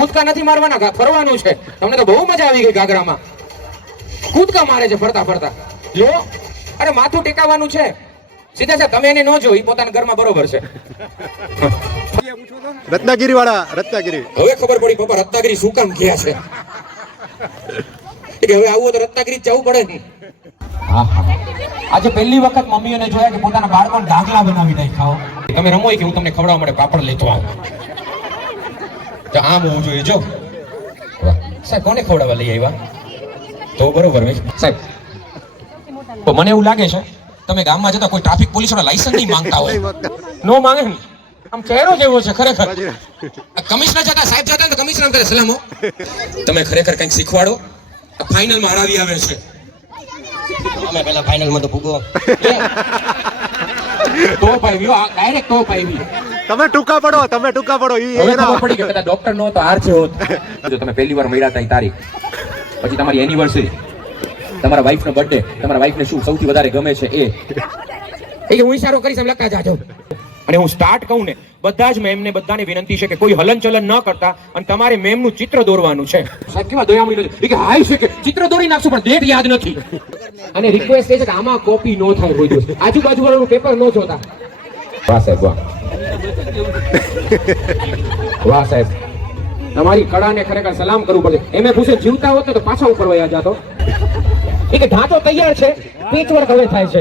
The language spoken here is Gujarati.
કૂદકા નથી મારવાના, ફરવાનું છે. તમને તો બહુ મજા આવી ગઈ ઘાઘરામાં. કૂદકા મારે છે ફરતા ફરતા. જો અરે માથું ટેકાવાનું છે. સીધા સાહેબ તમે એને ન જો, ઈ પોતાના ઘરમાં બરોબર છે. રત્નાગીરી વાળા, રત્નાગીરી. હવે ખબર પડી પપ્પા રત્નાગીરી શું કામ ગયા છે. કે હવે આવું તો રત્નાગીરી જવું પડે ને. હા હા, આજે પહેલી વખત મમ્મીઓને જોયા કે પોતાના બાળકોને ઢાકલા બનાવી દઈ ખાઓ. તમે રમો કે હું તમને ખવડાવવા માટે પાપડ લેતો આવું. તો આમ હોવું જોઈએ. જો સાહેબ કોને ખવડાવવા લઈ આવ્યા તો બરોબર સાહેબ. તો મને એવું લાગે છે તમે ગામમાં જતા કોઈ ટ્રાફિક પોલીસ વાળા લાયસન્સ નહીં માંગતા હોય. નો માંગે ને, આમ ચહેરો જેવો છે ખરેખર. કમિશનર જતા સાહેબ જતા ને કમિશનર કરે સલામો તમે ખરેખર કંઈક શીખવાડો. ફાઇનલમાં હરાવી આવે છે. અમે પહેલા ફાઇનલમાં તો પૂગો તો પાઈવી ડાયરેક્ટ તો પાઈવી. તમે ટૂંકા પડો, તમે ટૂંકા પડો. હવે ખબર પડી કે કદાચ ડોક્ટર નો તો આર છે હોત. જો તમે પહેલી વાર મળ્યા હતા તારીખ, પછી તમારી એનિવર્સરી, તમારા વાઈફ નો બર્થડે, તમારા વાઈફ ને શું સૌથી વધારે ગમે છે એ કે હું ઈશારો કરીશ એમ લખતા જાજો. અને હું સ્ટાર્ટ કહું ને બધા જ મેમને બધાને વિનંતી છે કે કોઈ હલનચલન ન કરતા અને તમારે મેમનું ચિત્ર દોરવાનું છે. સાહેબ કેવા દયામણી છે કે હાય છે કે ચિત્ર દોરી નાખશું પણ ડેટ યાદ નથી. અને રિક્વેસ્ટ એ છે કે આમાં કોપી નો થાય કોઈ દિવસ. આજુબાજુ વાળાનું પેપર નો જોતા. વાહ સાહેબ વાહ. વાહ સાહેબ, તમારી કળાને ખરેખર સલામ કરવું પડે. એમે પૂછે જીવતા હોત તો પાછા ઉપર વયા જાતો. એ કે ઢાંચો તૈયાર છે, પેચવર્ક હવે થાય છે.